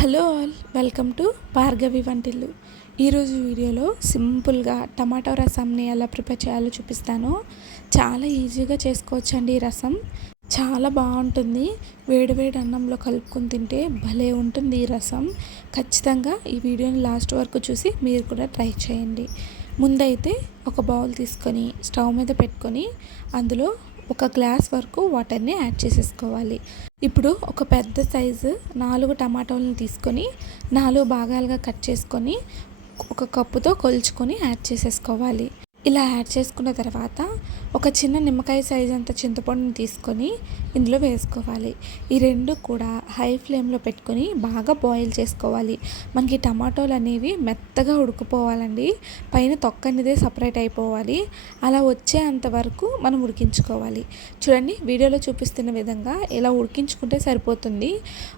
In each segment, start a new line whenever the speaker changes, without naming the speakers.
Hello all welcome to Bhargavi Vantillu. ఈరోజు వీడియోలో సింపుల్గా టమాటో రసంని ఎలా ప్రిపేర్ చేయాలో చూపిస్తాను. చాలా ఈజీగా చేసుకోవచ్చండి ఈ రసం. చాలా బాగుంటుంది. వేడివేడి అన్నంలో కలుపుకొని తింటే భలే ఉంటుంది ఈ రసం. ఖచ్చితంగా ఈ వీడియోని లాస్ట్ వరకు చూసి మీరు కూడా ట్రై చేయండి. ముందైతే ఒక బౌల్ తీసుకొని స్టవ్ మీద పెట్టుకొని అందులో ఒక గ్లాస్ వరకు వాటర్ని యాడ్ చేసేసుకోవాలి. ఇప్పుడు ఒక పెద్ద సైజు నాలుగు టమాటోలను తీసుకొని నాలుగు భాగాలుగా కట్ చేసుకొని ఒక కప్పుతో కొలుచుకొని యాడ్ చేసేసుకోవాలి. ఇలా యాడ్ చేసుకున్న తర్వాత ఒక చిన్న నిమ్మకాయ సైజ్ అంత చింతపండుని తీసుకొని ఇందులో వేసుకోవాలి. ఈ రెండు కూడా హై ఫ్లేమ్లో పెట్టుకొని బాగా బాయిల్ చేసుకోవాలి. మనకి టమాటోలు అనేవి మెత్తగా ఉడికిపోవాలండి. పైన తొక్క అనేది సపరేట్ అయిపోవాలి. అలా వచ్చేంత వరకు మనం ఉడికించుకోవాలి. చూడండి వీడియోలో చూపిస్తున్న విధంగా ఇలా ఉడికించుకుంటే సరిపోతుంది.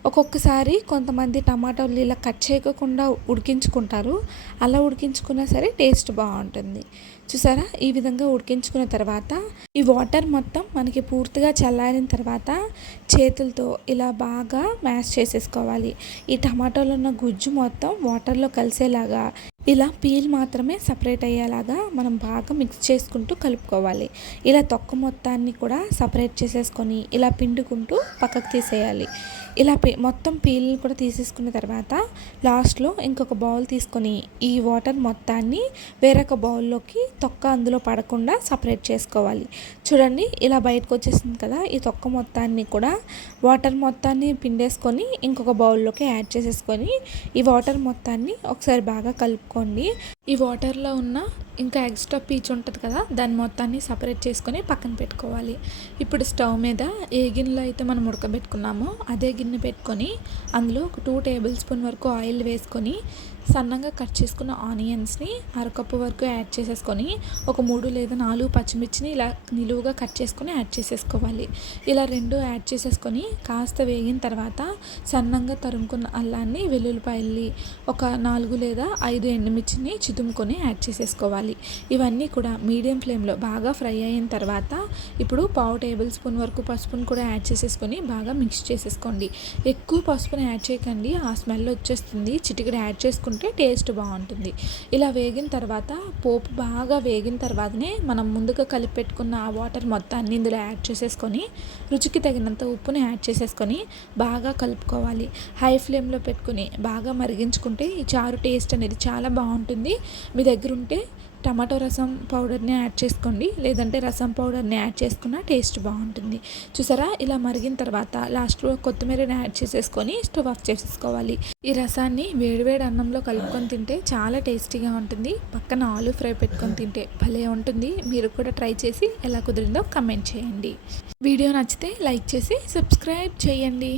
ఒక్కొక్కసారి కొంతమంది టమాటోలు ఇలా కట్ చేయకుండా ఉడికించుకుంటారు. అలా ఉడికించుకున్నా సరే టేస్ట్ బాగుంటుంది. చూసారా? ఈ విధంగా ఉడికించుకున్న తర్వాత ఈ వాటర్ మొత్తం మనకి పూర్తిగా చల్లారిన తర్వాత చేతులతో ఇలా బాగా మ్యాష్ చేసేసుకోవాలి. ఈ టమాటోలో ఉన్న గుజ్జు మొత్తం వాటర్లో కలిసేలాగా ఇలా పీల్ మాత్రమే సపరేట్ అయ్యేలాగా మనం బాగా మిక్స్ చేసుకుంటూ కలుపుకోవాలి. ఇలా తొక్క మొత్తాన్ని కూడా సపరేట్ చేసేసుకొని ఇలా పిండుకుంటూ పక్కకు తీసేయాలి. ఇలా మొత్తం పీల్ని కూడా తీసేసుకున్న తర్వాత లాస్ట్లో ఇంకొక బౌల్ తీసుకొని ఈ వాటర్ మొత్తాన్ని వేరొక బౌల్లోకి తొక్క అందులో పడకుండా సపరేట్ చేసుకోవాలి. చూడండి ఇలా బయటకు వచ్చేసింది కదా ఈ తొక్క మొత్తాన్ని కూడా వాటర్ మొత్తాన్ని పిండేసుకొని ఇంకొక బౌల్లోకి యాడ్ చేసేసుకొని ఈ వాటర్ మొత్తాన్ని ఒకసారి బాగా కలుపు కలుపుకోండి ఈ వాటర్లో ఉన్న ఇంకా ఎక్స్ట్రా పీచ్ ఉంటుంది కదా దాని మొత్తాన్ని సపరేట్ చేసుకొని పక్కన పెట్టుకోవాలి. ఇప్పుడు స్టవ్ మీద ఏ గిన్నెలో అయితే మనం ఉడకబెట్టుకున్నామో అదే గిన్నె పెట్టుకొని అందులో ఒక టూ టేబుల్ స్పూన్ వరకు ఆయిల్ వేసుకొని సన్నగా కట్ చేసుకున్న ఆనియన్స్ని అరకప్పు వరకు యాడ్ చేసేసుకొని ఒక మూడు లేదా నాలుగు పచ్చిమిర్చిని ఇలా నిలువుగా కట్ చేసుకొని యాడ్ చేసేసుకోవాలి. ఇలా రెండు యాడ్ చేసేసుకొని కాస్త వేగిన తర్వాత సన్నంగా తరుముకున్న అల్లాన్ని వెల్లుల్లిపాయల్ని ఒక నాలుగు లేదా ఐదు ఎండుమిర్చిని చితుముకొని యాడ్ చేసేసుకోవాలి. ఇవన్నీ కూడా మీడియం ఫ్లేమ్లో బాగా ఫ్రై అయిన తర్వాత ఇప్పుడు పావు టేబుల్ స్పూన్ వరకు పసుపును కూడా యాడ్ చేసేసుకొని బాగా మిక్స్ చేసేసుకోండి. ఎక్కువ పసుపుని యాడ్ చేయకండి. ఆ స్మెల్ వచ్చేస్తుంది. చిటికడ యాడ్ చేసుకుంటే చేసుకుంటే టేస్ట్ బాగుంటుంది. ఇలా వేగిన తర్వాత పోపు బాగా వేగిన తర్వాతనే మనం ముందుగా కలిపి పెట్టుకున్న ఆ వాటర్ మొత్తాన్ని ఇందులో యాడ్ చేసేసుకొని రుచికి తగినంత ఉప్పుని యాడ్ చేసేసుకొని బాగా కలుపుకోవాలి. హై ఫ్లేమ్లో పెట్టుకుని బాగా మరిగించుకుంటే ఈ చారు టేస్ట్ అనేది చాలా బాగుంటుంది. మీ దగ్గర ఉంటే టమాటో రసం పౌడర్ని యాడ్ చేసుకోండి. లేదంటే రసం పౌడర్ని యాడ్ చేసుకున్న టేస్ట్ బాగుంటుంది. చూసారా? ఇలా మరిగిన తర్వాత లాస్ట్లో కొత్తిమీరని యాడ్ చేసేసుకొని స్టవ్ ఆఫ్ చేసేసుకోవాలి. ఈ రసాన్ని వేడివేడి అన్నంలో కలుపుకొని తింటే చాలా టేస్టీగా ఉంటుంది. పక్కన ఆలు ఫ్రై పెట్టుకొని తింటే భలే ఉంటుంది. మీరు కూడా ట్రై చేసి ఎలా కుదిరిందో కమెంట్ చేయండి. వీడియో నచ్చితే లైక్ చేసి సబ్స్క్రైబ్ చేయండి.